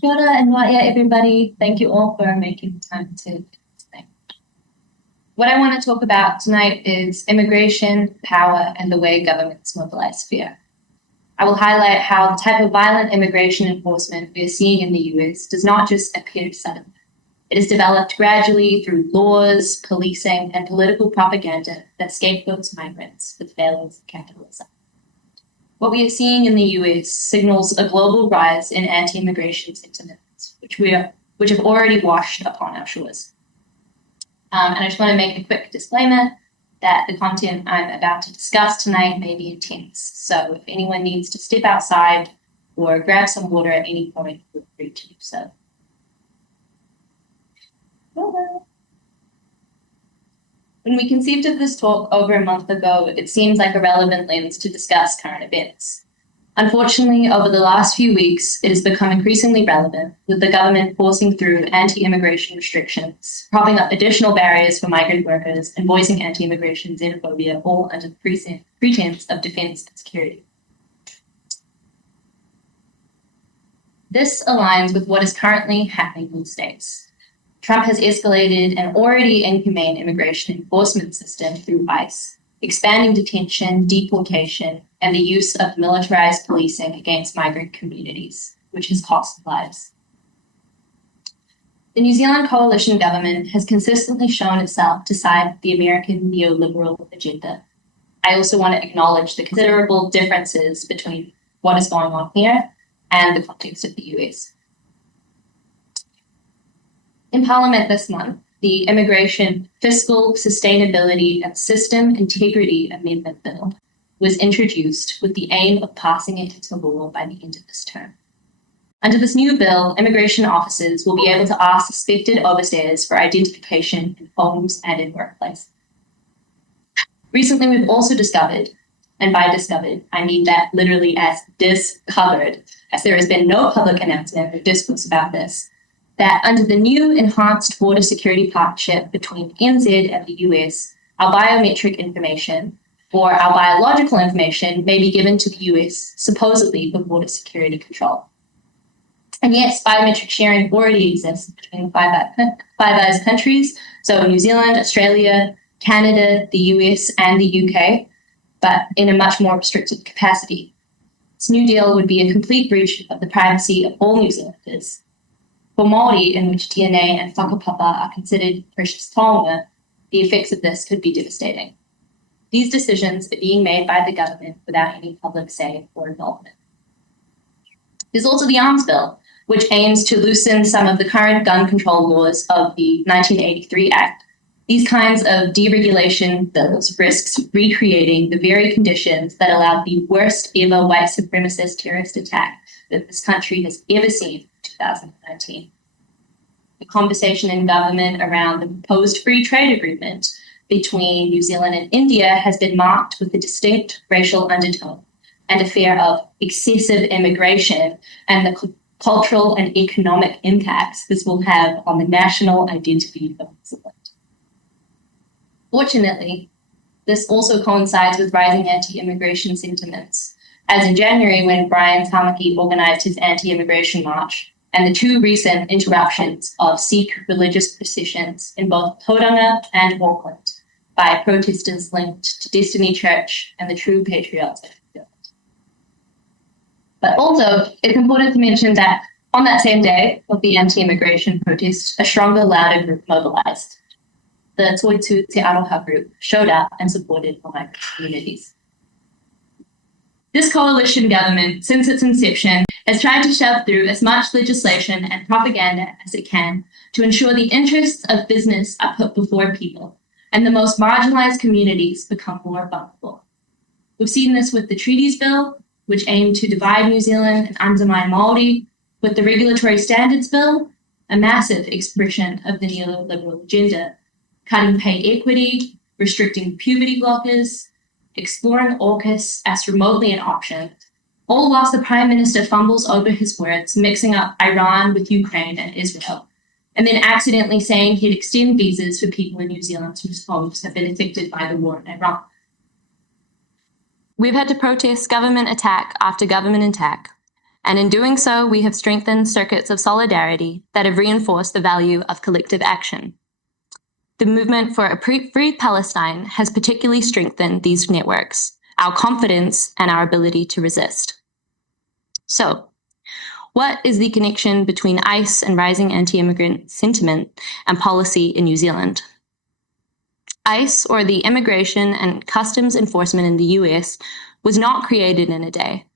Kia ora and waia everybody. Thank you all for making time to today. What I want to talk about tonight is immigration, power, and the way governments mobilise fear. I will highlight how the type of violent immigration enforcement we are seeing in the US does not just appear suddenly. It is developed gradually through laws, policing, and political propaganda that scapegoats migrants for the failings of capitalism. What we are seeing in the US signals a global rise in anti-immigration sentiments, which have already washed upon our shores. And I just want to make a quick disclaimer that the content I'm about to discuss tonight may be intense. So if anyone needs to step outside or grab some water at any point, feel free to do so. When we conceived of this talk over a month ago, it seems like a relevant lens to discuss current events. Unfortunately, over the last few weeks, it has become increasingly relevant, with the government forcing through anti-immigration restrictions, propping up additional barriers for migrant workers, and voicing anti-immigration xenophobia, all under the pretense of defence and security. This aligns with what is currently happening in the States. Trump has escalated an already inhumane immigration enforcement system through ICE, expanding detention, deportation, and the use of militarized policing against migrant communities, which has cost lives. The New Zealand coalition government has consistently shown itself to side with the American neoliberal agenda. I also want to acknowledge the considerable differences between what is going on here and the context of the US. In Parliament this month, the Immigration, Fiscal, Sustainability and System Integrity Amendment Bill was introduced with the aim of passing it into law by the end of this term. Under this new bill, immigration officers will be able to ask suspected overstayers for identification in homes and in workplaces. Recently, we've also discovered, and by discovered, I mean that literally as discovered, as there has been no public announcement or discourse about this, that under the new enhanced border security partnership between NZ and the US, our biometric information or our biological information may be given to the US, supposedly for border security control. And yes, biometric sharing already exists between Five Eyes countries, so New Zealand, Australia, Canada, the US, and the UK, but in a much more restricted capacity. This new deal would be a complete breach of the privacy of all New Zealanders. For Māori, in which DNA and whakapapa are considered precious taonga, the effects of this could be devastating. These decisions are being made by the government without any public say or involvement. There's also the Arms Bill, which aims to loosen some of the current gun control laws of the 1983 Act. These kinds of deregulation bills risks recreating the very conditions that allowed the worst ever white supremacist terrorist attack that this country has ever seen in 2019. The conversation in government around the proposed free trade agreement between New Zealand and India has been marked with a distinct racial undertone and a fear of excessive immigration and the cultural and economic impacts this will have on the national identity of New Zealand. Fortunately, this also coincides with rising anti-immigration sentiments, as in January when Brian Tamaki organised his anti-immigration march, and the two recent interruptions of Sikh religious processions in both Tauranga and Auckland by protesters linked to Destiny Church and the True Patriots of New Zealand. But also, it's important to mention that on that same day of the anti-immigration protests, a stronger, louder group mobilised. The Toitu Te Aroha group showed up and supported migrant communities. This coalition government, since its inception, has tried to shove through as much legislation and propaganda as it can to ensure the interests of business are put before people, and the most marginalised communities become more vulnerable. We've seen this with the Treaties Bill, which aimed to divide New Zealand and undermine Māori, with the Regulatory Standards Bill, a massive expression of the neoliberal agenda, cutting pay equity, restricting puberty blockers, exploring AUKUS as remotely an option, all whilst the Prime Minister fumbles over his words, mixing up Iran with Ukraine and Israel, and then accidentally saying he'd extend visas for people in New Zealand whose homes have been affected by the war in Iran. We've had to protest government attack after government attack, And in doing so, we have strengthened circuits of solidarity that have reinforced the value of collective action. The movement for a free Palestine has particularly strengthened these networks, our confidence, and our ability to resist. So, what is the connection between ICE and rising anti-immigrant sentiment and policy in New Zealand? ICE, or the Immigration and Customs Enforcement in the US, was not created in a day.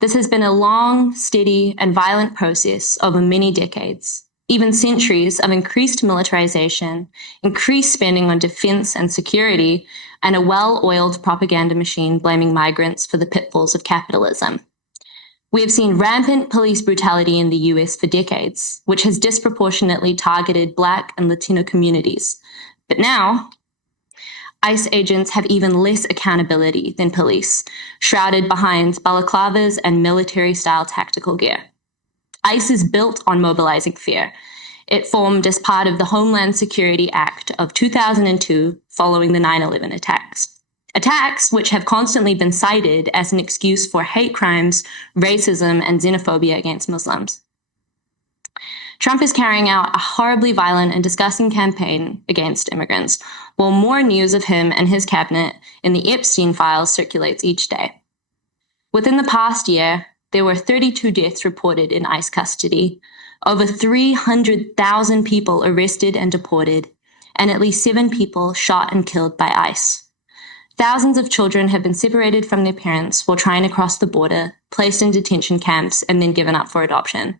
This has been a long, steady, and violent process over many decades, even centuries of increased militarization, increased spending on defense and security, and a well-oiled propaganda machine blaming migrants for the pitfalls of capitalism. We have seen rampant police brutality in the US for decades, which has disproportionately targeted Black and Latino communities. But now, ICE agents have even less accountability than police, shrouded behind balaclavas and military-style tactical gear. ICE is built on mobilizing fear. It formed as part of the Homeland Security Act of 2002 following the 9/11 attacks. Attacks which have constantly been cited as an excuse for hate crimes, racism, and xenophobia against Muslims. Trump is carrying out a horribly violent and disgusting campaign against immigrants, while more news of him and his cabinet in the Epstein files circulates each day. Within the past year, there were 32 deaths reported in ICE custody, over 300,000 people arrested and deported, and at least 7 people shot and killed by ICE. Thousands of children have been separated from their parents while trying to cross the border, placed in detention camps, and then given up for adoption.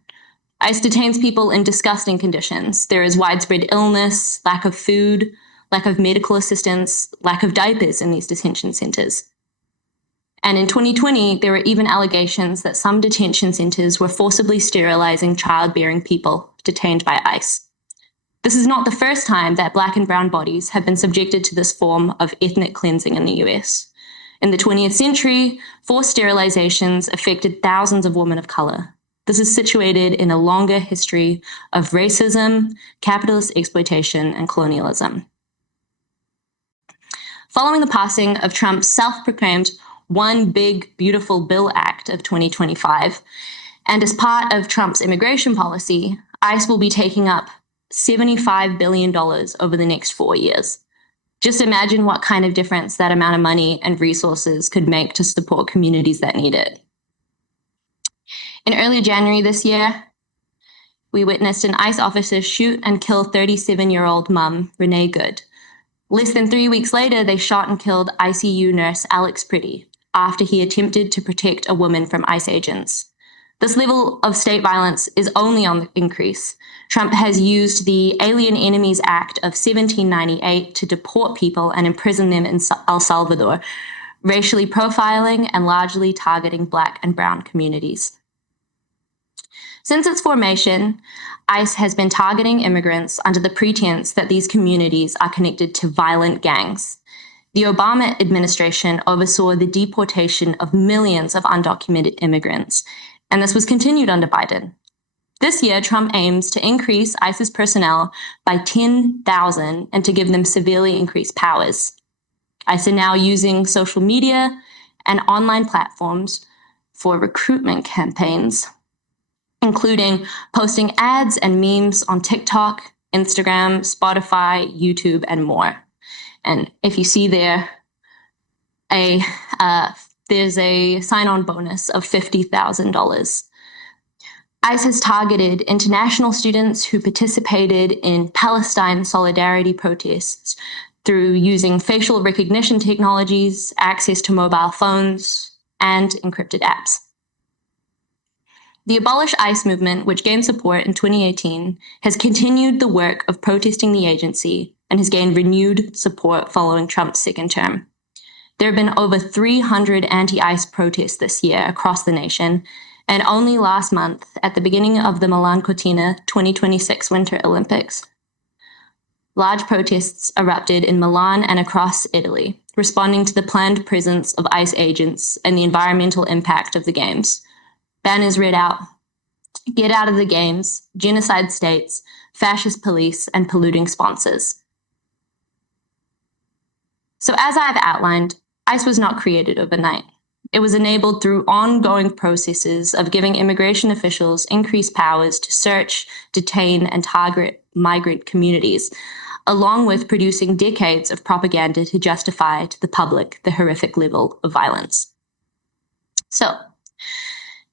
ICE detains people in disgusting conditions. There is widespread illness, lack of food, lack of medical assistance, lack of diapers in these detention centers. And in 2020, there were even allegations that some detention centers were forcibly sterilizing childbearing people detained by ICE. This is not the first time that Black and brown bodies have been subjected to this form of ethnic cleansing in the US. In the 20th century, forced sterilizations affected thousands of women of color. This is situated in a longer history of racism, capitalist exploitation, and colonialism. Following the passing of Trump's self-proclaimed One Big Beautiful Bill Act of 2025, and as part of Trump's immigration policy, ICE will be taking up $75 billion over the next 4 years. Just imagine what kind of difference that amount of money and resources could make to support communities that need it. In early January this year, we witnessed an ICE officer shoot and kill 37-year-old mum, Renee Good. Less than 3 weeks later, they shot and killed ICU nurse Alex Pretty after he attempted to protect a woman from ICE agents. This level of state violence is only on the increase. Trump has used the Alien Enemies Act of 1798 to deport people and imprison them in El Salvador, racially profiling and largely targeting Black and brown communities. Since its formation, ICE has been targeting immigrants under the pretense that these communities are connected to violent gangs. The Obama administration oversaw the deportation of millions of undocumented immigrants, and this was continued under Biden. This year, Trump aims to increase ICE's personnel by 10,000 and to give them severely increased powers. ICE are now using social media and online platforms for recruitment campaigns, including posting ads and memes on TikTok, Instagram, Spotify, YouTube, and more. And if you see there, there's a sign-on bonus of $50,000. ICE has targeted international students who participated in Palestine solidarity protests through using facial recognition technologies, access to mobile phones, and encrypted apps. The Abolish ICE movement, which gained support in 2018, has continued the work of protesting the agency and has gained renewed support following Trump's second term. There have been over 300 anti-ICE protests this year across the nation, and only last month, at the beginning of the Milan Cortina 2026 Winter Olympics, large protests erupted in Milan and across Italy, responding to the planned presence of ICE agents and the environmental impact of the Games. Banners read out, "Get out of the Games, genocide states, fascist police, and polluting sponsors." So as I've outlined, ICE was not created overnight. It was enabled through ongoing processes of giving immigration officials increased powers to search, detain, and target migrant communities, along with producing decades of propaganda to justify to the public the horrific level of violence. So,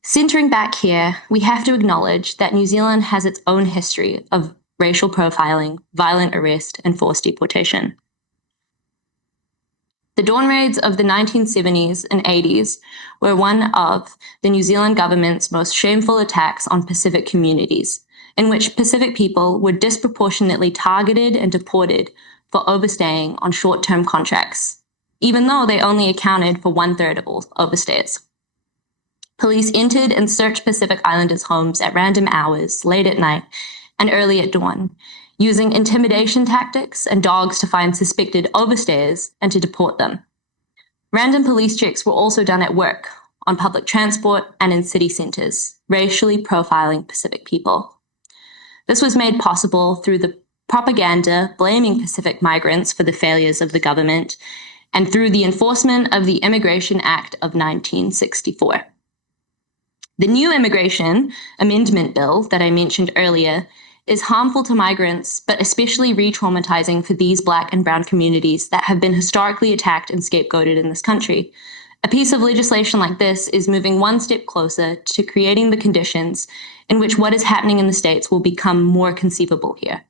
centering back here, we have to acknowledge that New Zealand has its own history of racial profiling, violent arrest, and forced deportation. The dawn raids of the 1970s and 80s were one of the New Zealand government's most shameful attacks on Pacific communities, in which Pacific people were disproportionately targeted and deported for overstaying on short-term contracts, even though they only accounted for 1/3 of all overstayers. Police entered and searched Pacific Islanders' homes at random hours, late at night, and early at dawn, using intimidation tactics and dogs to find suspected overstayers and to deport them. Random police checks were also done at work, on public transport, and in city centres, racially profiling Pacific people. This was made possible through the propaganda blaming Pacific migrants for the failures of the government and through the enforcement of the Immigration Act of 1964. The new Immigration Amendment Bill that I mentioned earlier is harmful to migrants, but especially re-traumatizing for these Black and Brown communities that have been historically attacked and scapegoated in this country. A piece of legislation like this is moving one step closer to creating the conditions in which what is happening in the States will become more conceivable here.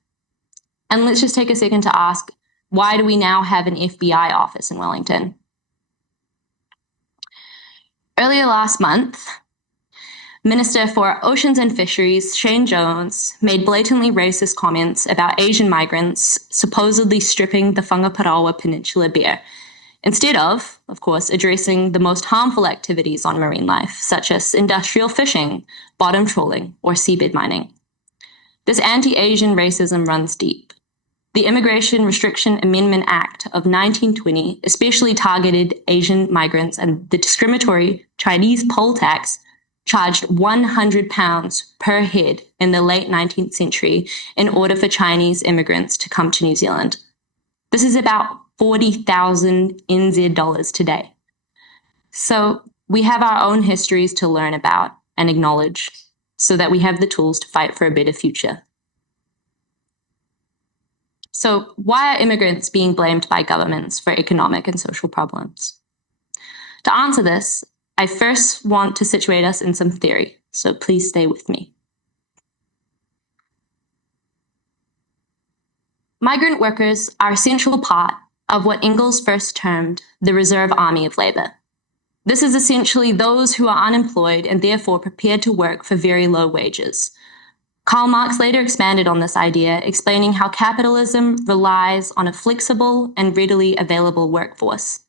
And let's just take a second to ask, why do we now have an FBI office in Wellington? Earlier last month, Minister for Oceans and Fisheries, Shane Jones, made blatantly racist comments about Asian migrants supposedly stripping the Whanganui-a-Tara Peninsula bare, instead of course, addressing the most harmful activities on marine life, such as industrial fishing, bottom trawling, or seabed mining. This anti-Asian racism runs deep. The Immigration Restriction Amendment Act of 1920 especially targeted Asian migrants, and the discriminatory Chinese poll tax charged £100 per head in the late 19th century in order for Chinese immigrants to come to New Zealand. This is about 40,000 NZ dollars today. So we have our own histories to learn about and acknowledge so that we have the tools to fight for a better future. So why are immigrants being blamed by governments for economic and social problems? To answer this, I first want to situate us in some theory, so please stay with me. Migrant workers are a central part of what Engels first termed the reserve army of labour. This is essentially those who are unemployed and therefore prepared to work for very low wages. Karl Marx later expanded on this idea, explaining how capitalism relies on a flexible and readily available workforce.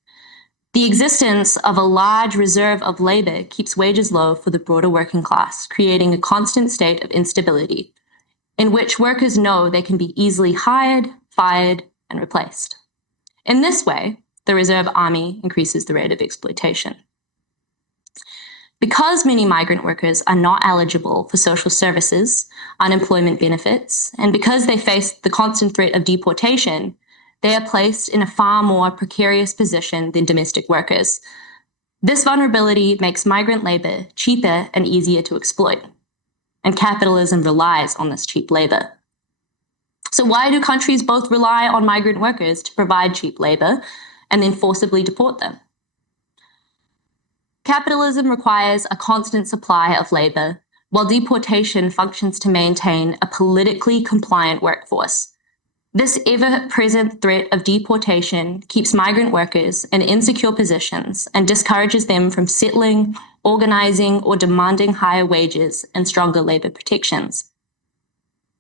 The existence of a large reserve of labour keeps wages low for the broader working class, creating a constant state of instability, in which workers know they can be easily hired, fired, and replaced. In this way, the reserve army increases the rate of exploitation. Because many migrant workers are not eligible for social services, unemployment benefits, and because they face the constant threat of deportation, they are placed in a far more precarious position than domestic workers. This vulnerability makes migrant labour cheaper and easier to exploit, and capitalism relies on this cheap labour. So why do countries both rely on migrant workers to provide cheap labour and then forcibly deport them? Capitalism requires a constant supply of labour, while deportation functions to maintain a politically compliant workforce. This ever-present threat of deportation keeps migrant workers in insecure positions and discourages them from settling, organising, or demanding higher wages and stronger labour protections.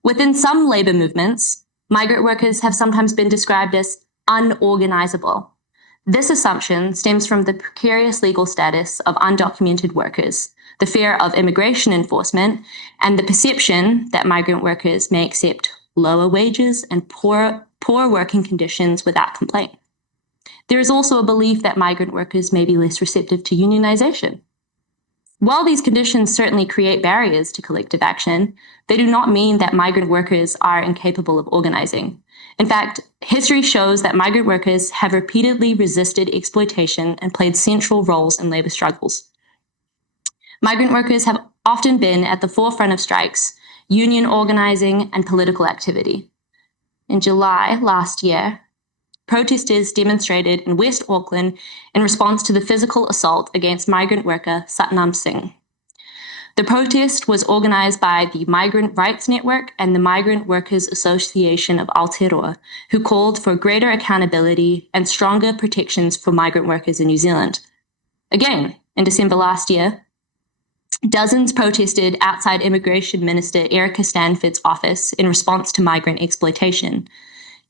Within some labour movements, migrant workers have sometimes been described as unorganisable. This assumption stems from the precarious legal status of undocumented workers, the fear of immigration enforcement, and the perception that migrant workers may accept lower wages and poor working conditions without complaint. There is also a belief that migrant workers may be less receptive to unionisation. While these conditions certainly create barriers to collective action, they do not mean that migrant workers are incapable of organising. In fact, history shows that migrant workers have repeatedly resisted exploitation and played central roles in labour struggles. Migrant workers have often been at the forefront of strikes, union organising, and political activity. In July last year, protesters demonstrated in West Auckland in response to the physical assault against migrant worker Satnam Singh. The protest was organised by the Migrant Rights Network and the Migrant Workers Association of Aotearoa, who called for greater accountability and stronger protections for migrant workers in New Zealand. Again, in December last year, dozens protested outside Immigration Minister Erica Stanford's office in response to migrant exploitation.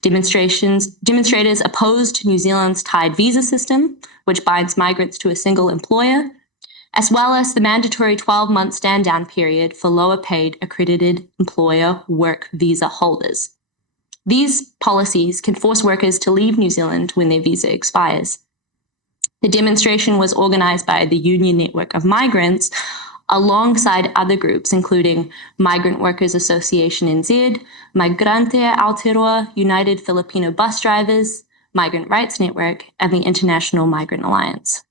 Demonstrators opposed New Zealand's tied visa system, which binds migrants to a single employer, as well as the mandatory 12-month stand-down period for lower-paid accredited employer work visa holders. These policies can force workers to leave New Zealand when their visa expires. The demonstration was organised by the Union Network of Migrants, alongside other groups, including Migrant Workers Association NZ, Migrant-a-Aotearoa United Filipino Bus Drivers, Migrant Rights Network, and the International Migrant Alliance.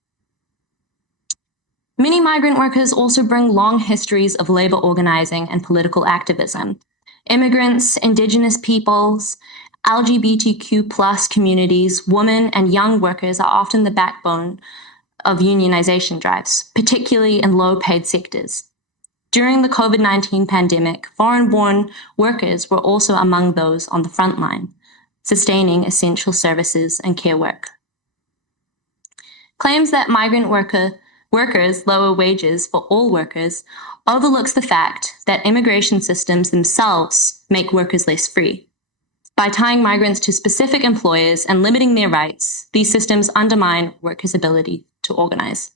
Many migrant workers also bring long histories of labour organising and political activism. Immigrants, Indigenous peoples, LGBTQ+ communities, women, and young workers are often the backbone of unionisation drives, particularly in low-paid sectors. During the COVID-19 pandemic, foreign-born workers were also among those on the front line, sustaining essential services and care work. Claims that migrant workers lower wages for all workers overlooks the fact that immigration systems themselves make workers less free. By tying migrants to specific employers and limiting their rights, these systems undermine workers' ability to organise.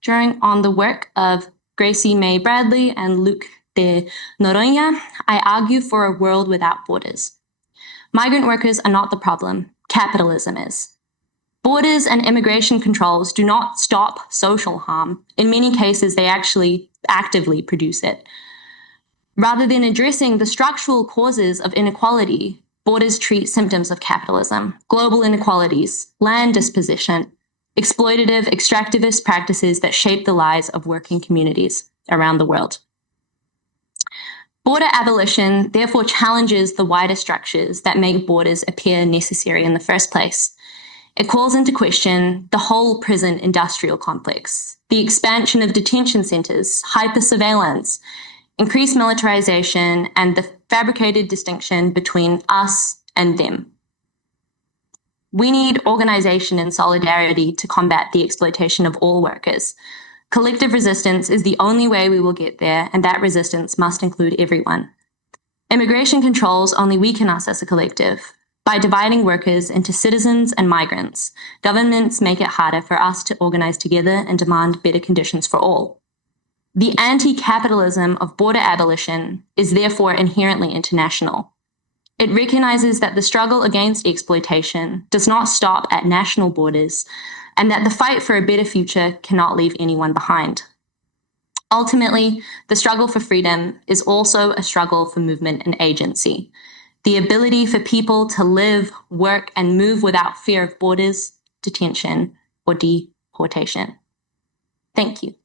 Drawing on the work of Gracie May Bradley and Luc de Noronha, I argue for a world without borders. Migrant workers are not the problem, capitalism is. Borders and immigration controls do not stop social harm. In many cases, they actually actively produce it. Rather than addressing the structural causes of inequality, borders treat symptoms of capitalism, global inequalities, land dispossession, exploitative, extractivist practices that shape the lives of working communities around the world. Border abolition therefore challenges the wider structures that make borders appear necessary in the first place. It calls into question the whole prison industrial complex, the expansion of detention centres, hyper-surveillance, increased militarization, and the fabricated distinction between us and them. We need organisation and solidarity to combat the exploitation of all workers. Collective resistance is the only way we will get there, and that resistance must include everyone. Immigration controls only weaken us as a collective. By dividing workers into citizens and migrants, governments make it harder for us to organise together and demand better conditions for all. The anti-capitalism of border abolition is therefore inherently international. It recognises that the struggle against exploitation does not stop at national borders, and that the fight for a better future cannot leave anyone behind. Ultimately, the struggle for freedom is also a struggle for movement and agency. The ability for people to live, work, and move without fear of borders, detention, or deportation. Thank you.